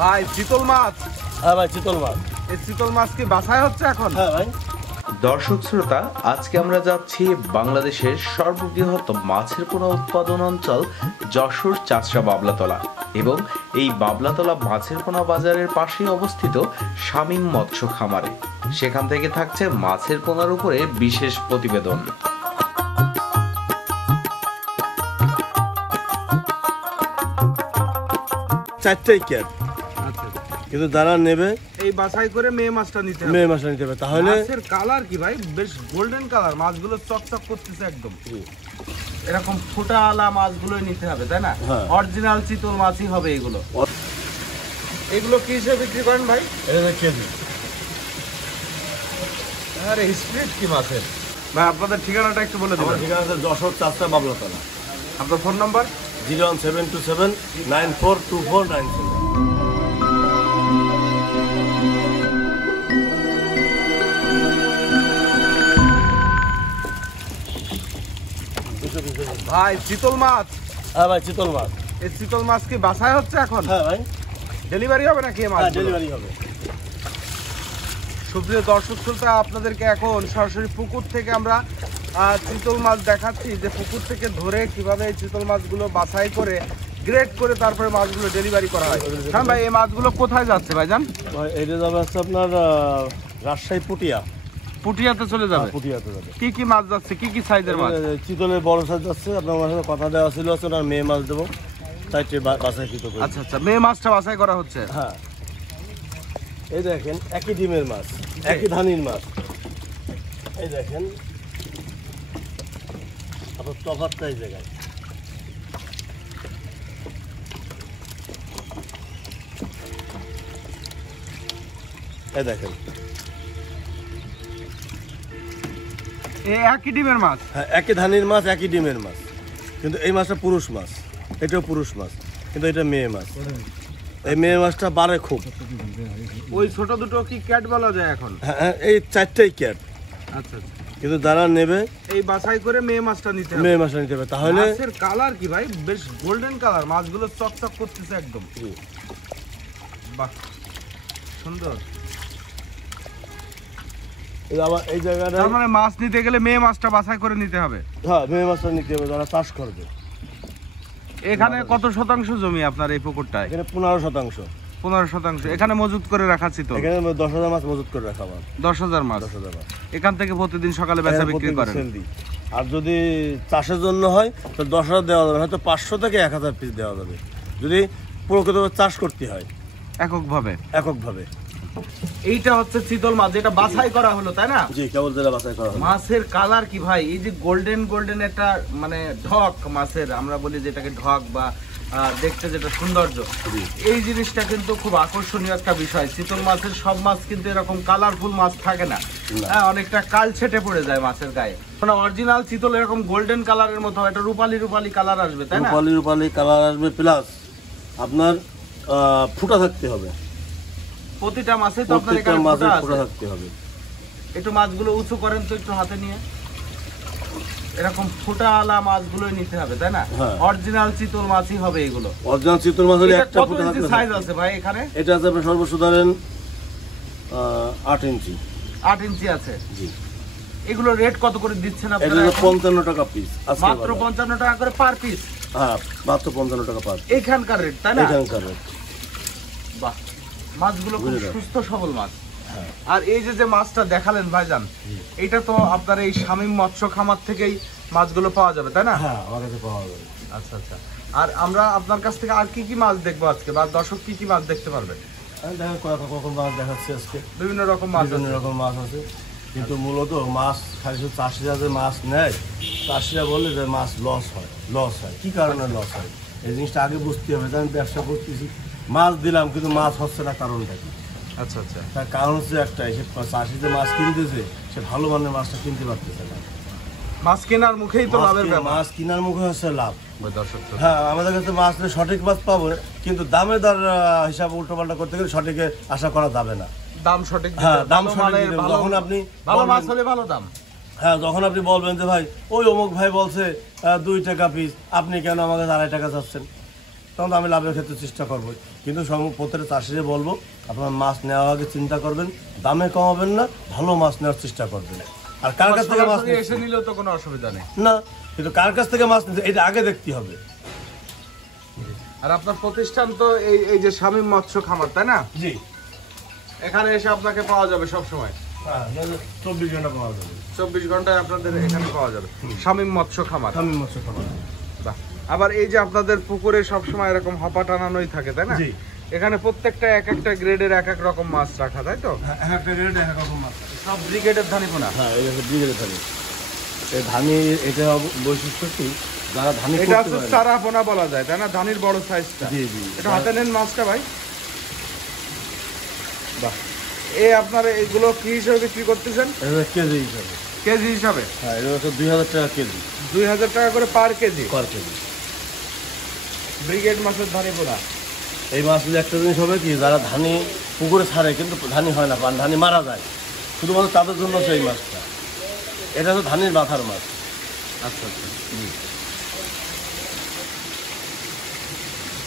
ভাই চিতল মাছ। হ্যাঁ ভাই চিতল মাছ। এই চিতল মাছ কি বাছাই হচ্ছে এখন? হ্যাঁ ভাই। দর্শক শ্রোতা, আজকে আমরা যাচ্ছি বাংলাদেশের সর্ববৃহৎ মাছের পোনা উৎপাদন অঞ্চল যশোর চাচরা বাবলাতলা এবং এই বাবলাতলা মাছের পোনা বাজারের পাশেই অবস্থিত শামীম মৎস্য খামারে। সেখান থেকে থাকছে মাছের পোনার উপরে বিশেষ প্রতিবেদন। চারটাই ক্যাট, কিন্তু যারা নেবে এই বাছাই করে মেয়ে মাছটা নিতে হবে। মেয়ে মাছটা নিতে হবে। তাহলে মাছের কালার কি ভাই? বেশ গোল্ডেন কালার, মাছগুলো চকচক করতেছে একদম। এরকম ফোটা আলা মাছগুলোই নিতে হবে, তাই না? অরিজিনাল চিতল মাছই হবে এগুলো। এগুলো কি হিসেবে বিক্রি করেন ভাই? এটা কেজি। আরে স্প্রিট কি মাছের? ভাই আপনাদের ঠিকানাটা একটু বলে দিন। ঠিকানা আছে যশোর চাচরা বাবলাতলা। আপনার ফোন নাম্বার? 01727942497। ভাই চিতল মাছ। হ্যাঁ ভাই চিতল মাছ। এই চিতল মাছ কি বাছাই হচ্ছে এখন? হ্যাঁ ভাই। ডেলিভারি হবে নাকি এই মাছ? ডেলিভারি হবে। সুপ্রিয় দর্শক শ্রোতা, আপনাদেরকে এখন সরাসরি পুকুর থেকে আমরা চিতল মাছ দেখাচ্ছি, যে পুকুর থেকে ধরে কিভাবে এই চিতল মাছগুলো বাছাই করে গ্রেড করে তারপরে মাছগুলো ডেলিভারি করা হয়। হ্যাঁ ভাই, এই মাছগুলো কোথায় যাচ্ছে ভাইজান? এটা যাবে হচ্ছে আপনার রাজশাহী পুটিয়া। পুটিয়াতে চলে যাবে? পুটিয়াতে যাবে। কি কি মাছ যাচ্ছে, কি কি সাইজের মাছ? চিতলের বড় সাইজ যাচ্ছে। আপনার আমার সাথে কথা দেওয়া ছিল, ওনার মেয়ে মাছ দেবো, চারটে বাছাই কৃত করে। আচ্ছা আচ্ছা, মেয়ে মাছটা বাছাই করা হচ্ছে। হ্যাঁ, এই দেখেন একই ডিমের মাছ, একই ধানির মাছ। এই দেখেন আপনার তফাৎটা এই জায়গায়। এই দেখেন একই ডিমের মাছ। হ্যাঁ, একই ধানির মাছ, একই ডিমের মাছ, কিন্তু এই মাছটা পুরুষ মাছ, এটাও পুরুষ মাছ, কিন্তু এটা মেয়ে মাছ। এই মেয়ে মাছটা বাড়ে খুব। ওই ছোট দুটো কি ক্যাট বলা যায় এখন? হ্যাঁ, এই চারটাই ক্যাট। আচ্ছা, কিন্তু যারা নেবে এই বাছাই করে মেয়ে মাছটা নিতে হবে। মেয়ে মাছটা নিতে হবে। তাহলে মাছের কালার কি ভাই? বেশ গোল্ডেন কালার, মাছগুলো চকচক করতেছে একদম। বাহ, সুন্দর। আবার এই জায়গাটা তার মানে মাছ নিতে গেলে মেয়ে মাছটা বাছাই করে নিতে হবে। হ্যাঁ, মেয়ে মাছটা নিতে হবে যারা চাষ করবে। এখানে কত শতাংশ জমি আপনার এই পুকুরটায়? এখানে 15%। 15%। এখানে মজুত করে রাখাচ্ছি তো? এখানে 10,000 মাছ মজুত করে রাখা মাছ। 10,000 মাছ। 10,000 মাছ এখান থেকে প্রতিদিন সকালে বেচা বিক্রি করেন? আর যদি চাষের জন্য হয় তো 10,000 দেওয়া যাবে, হয়তো 500 থেকে 1,000 পিস দেওয়া যাবে যদি প্রকৃতভাবে চাষ করতে হয় এককভাবে। এককভাবে। এইটা হচ্ছে চিতল মাছ, যেটা বাছাই করা হলো, তাই না? জি, কেবল যেটা বাছাই করা হলো। মাছের কালার কি ভাই? এই যে গোল্ডেন গোল্ডেন একটা মানে ঢক মাছের, আমরা বলি যেটাকে ঢক বা দেখতে যেটা সৌন্দর্য, এই জিনিসটা কিন্তু খুব আকর্ষণীয় একটা বিষয়। চিতল মাছের সব মাছ কিন্তু এরকম কালারফুল মাছ থাকে না। হ্যাঁ, অনেকটা কাল ছেটে পড়ে যায় মাছের গায়ে। মানে অরিজিনাল চিতল এরকম গোল্ডেন কালারের মতো একটা রূপালি রূপালি কালার আসবে, তাই না? রূপালি রূপালি কালার আসবে, প্লাস আপনার ফুটা থাকতে হবে। প্রতিটা মাছে তো আপনার এখানে ফুটা থাকতে হবে। একটু মাছগুলো উঁচু করেন তো একটু হাতে নিয়ে। এরকম ফুটা আলা মাছগুলোই নিতে হবে, তাই না? অরিজিনাল চিতল মাছই হবে এগুলো। অরিজিনাল চিতল মাছ হলে একটা ফুটা থাকবে। কত সাইজ আছে ভাই এখানে? এটা আছে আপনার সর্বোচ্চ ধরেন 8 ইঞ্চি। 8 ইঞ্চি আছে। জি। এগুলো রেট কত করে দিচ্ছেন আপনারা? এটা 55 টাকা পিস। মাত্র 55 টাকা করে পার পিস? হ্যাঁ, মাত্র 55 টাকা পার। এখানকার রেট, তাই না? এখানকার রেট। বাহ, মাছগুলো খুব সুস্থ সবল মাছ। আর এই যে মাছটা দেখালেন ভাইজান, এটা তো আপনার এই শামীম মৎস্য খামার থেকেই মাছগুলো পাওয়া যাবে, তাই না? হ্যাঁ, আমার কাছে পাওয়া যাবে। আচ্ছা আচ্ছা। আর আমরা আপনার কাছ থেকে আর কি কি মাছ দেখবো আজকে, বা দর্শক কি কি মাছ দেখতে পারবে? দেখেন কখন মাছ দেখাচ্ছি আজকে। বিভিন্ন রকম মাছ, বিভিন্ন রকম মাছ আছে, কিন্তু মূলত মাছ খালি শুধু চাষিরা যে মাছ নেয়, চাষিরা বলে যে মাছ লস হয়। কি কারণে লস হয় এই জিনিসটা আগে বুঝতে হবে। আমি ব্যবসা করতেছি, মাছ দিলাম কিন্তু মাছ হচ্ছে না, কারণটা কি? আচ্ছা আচ্ছা। তার কারণ হচ্ছে একটাই, সে চাষি যে মাছ কিনতেছে সে ভালো মানের মাছটা কিনতে পারতেছে না। মাছ কেনার মুখেই তো লাভের ব্যাপার। মাছ কেনার মুখে হচ্ছে লাভ। দর্শক, হ্যাঁ, আমাদের কাছে মাছ সঠিক মাছ পাবো, কিন্তু দামের দর হিসাব উল্টোপাল্টা করতে গেলে সঠিক আশা করা যাবে না। দাম সঠিক, হ্যাঁ দাম সঠিক। যখন আপনি ভালো মাছ হলে ভালো দাম। হ্যাঁ, যখন আপনি বলবেন যে ভাই ওই অমুক ভাই বলছে 2 টাকা পিস, আপনি কেন আমাকে 2.5 টাকা চাচ্ছেন? তখন তো আমি লাভের ক্ষেত্রে চেষ্টা করবো। কিন্তু প্রত্যেকটা চাষিরে বলবো, আপনার মাছ নেওয়ার আগে চিন্তা করবেন, দামে কমাবেন না, ভালো মাছ নেওয়ার চেষ্টা করবেন। আর কার কাছ থেকে মাছ সরাসরি এসে নিলেও তো কোনো অসুবিধা নেই না, কিন্তু কার কাছ থেকে মাছ নিতে এটা আগে দেখতে হবে। আর আপনার প্রতিষ্ঠান তো এই যে শামীম মৎস্য খামার, তাই না? জি, এখানে এসে আপনাকে পাওয়া যাবে সব সময়, হ্যাঁ 24 ঘন্টা পাওয়া যাবে। 24 ঘন্টায় আপনাদের এখানে পাওয়া যাবে শামীম মৎস্য খামার। আমি মৎস্য খাবার। বাহ। আবার এই যে আপনাদের পুকুরে সব সময় এরকম হপা টানানোই থাকে, তাই না? জি। এখানে প্রত্যেকটা এক একটা গ্রেডের এক এক রকম মাছ রাখা, তাই তো? হ্যাঁ, একটা রেট এক রকম মাছ। সব ব্রিগেডের ধানি পোনা। হ্যাঁ, এই হচ্ছে ব্রিগেডের ধানি। এই ধানি এটা বৈশিষ্ট্য কি, যারা ধানি এটা করতে হচ্ছে পারে না। চারা পোনা বলা যায়, তাই না? ধানির বড় সাইজটা। জি জি। এটা হাতে নেন মাছটা ভাই। বাহ। আপনার এইগুলো কি হিসেবে বিক্রি করতেছেন? এটা কেজি হিসাবে। কেজি হিসাবে? হ্যাঁ, এটা হচ্ছে 2000 টাকা কেজি। 2000 টাকা করে পার কেজি। পার কেজি। ব্রিগেড মাছের ধানি পোনা। এই মাছগুলো একটা জিনিস হবে কি, যারা ধানি পুকুরে ছাড়ে কিন্তু ধানি হয় না, ধানি মারা যায়, শুধুমাত্র তাদের জন্য সেই মাছটা। এটা হচ্ছে ধানির মাথার মাছ। আচ্ছা আচ্ছা।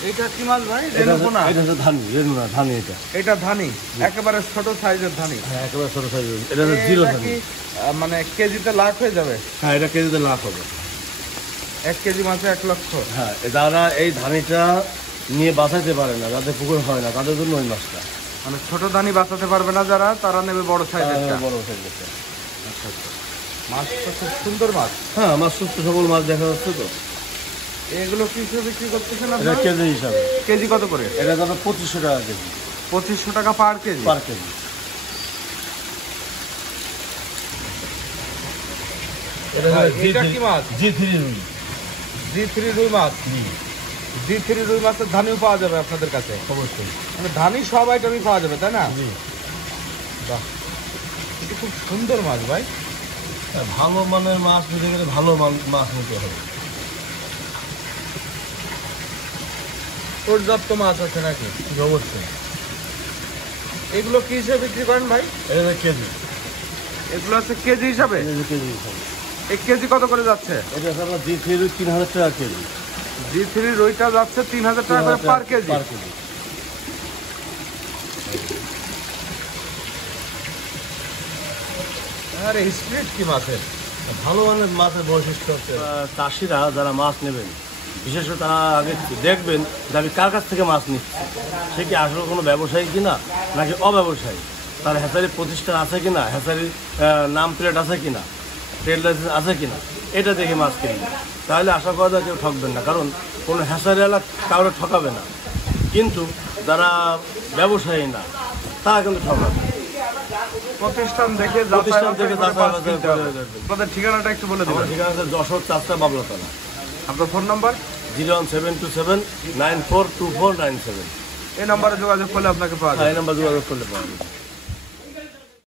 এটা কি মাছ ভাই? এটা রেণুপোনা? এটা হচ্ছে ধানি, রেণুনা ধানি এটা। এটা ধানি, একেবারে ছোট সাইজের ধানি। হ্যাঁ, একেবারে ছোট সাইজের। এটা হচ্ছে জিরো এটা ধানি। কি মানে কেজিতে লাখ হয়ে যাবে? হ্যাঁ, এটা কেজিতে লাভ হবে। 1 কেজি মাছে 1 লক্ষ। হ্যাঁ, যারা এই ধানিটা নিয়ে বাঁচাইতে পারে না, যাদের পুকুর হয় না, তাদের জন্য ওই মাছটা। মানে ছোট ধানি বাঁচাতে পারবে না যারা, তারা নেবে বড় সাইজেরটা। বড় সাইজেরটা। আচ্ছা আচ্ছা। মাছ তো খুব সুন্দর মাছ। হ্যাঁ, আমার সুস্থ সবল মাছ দেখা যাচ্ছে তো। এগুলো কি হিসেবে বিক্রি করতেছেন এটা আপনারা? কেজি হিসাবে। কেজি কত করে? এটা কত? 2500 টাকা কেজি। 2500 টাকা পার কেজি। পার কেজি। এটা কি মাছ? G3 রুই। G3 রুই মাছ। G3 রুই মাছের ধানিও পাওয়া যাবে আপনাদের কাছে? অবশ্যই। মানে ধানি সব আইটেমই পাওয়া যাবে, তাই না? জি। বাহ, এটা খুব সুন্দর মাছ ভাই। ভালো মানের মাছ নিতে গেলে ভালো মাছ নিতে হবে। পর্যাপ্ত মাছ আছে নাকি? অবশ্যই। এগুলো কি হিসেবে বিক্রি করেন ভাই? এটা কেজি। এগুলো আছে কেজি হিসাবে? এটা কেজি হিসাবে। 1 কেজি কত করে যাচ্ছে? এটা হচ্ছে আপনার G3 রুই 3000 টাকা কেজি। G3 রুইটা যাচ্ছে 3000 টাকা করে পার কেজি। পার কেজি। আরে স্প্লিট কি মাছের? ভালো মানের মাছের বৈশিষ্ট্য হচ্ছে চাষিরা যারা মাছ নেবেন, বিশেষত তারা আগে দেখবেন যে আমি কার কাছ থেকে মাছ নিচ্ছি, সে কি আসলে কোনো ব্যবসায়ী কিনা নাকি অব্যবসায়ী, তার হ্যাচারির প্রতিষ্ঠান আছে কিনা, হ্যাচারির নাম প্লেট আছে কিনা, ট্রেড লাইসেন্স আছে কিনা, এটা দেখে মাছ কিনবেন। তাহলে আশা করা যায় কেউ ঠকবেন না, কারণ কোনো হ্যাচারিওয়ালা কাউকে ঠকাবে না। কিন্তু যারা ব্যবসায়ী না, তারা কিন্তু ঠকাবে। প্রতিষ্ঠান দেখে প্রতিষ্ঠান দেখে যাচাই বাছাই করে দেখবেন। আপনাদের ঠিকানাটা একটু বলে আমার দিবেন। ঠিকানা আছে যশোর চাষটা বাবলাতলা। আপনার ফোন নাম্বার? 01727 942497। এই নাম্বারে যোগাযোগ করলে আপনাকে পাওয়া যাবে। এই নাম্বার যোগাযোগ করলে পাওয়া যাবে।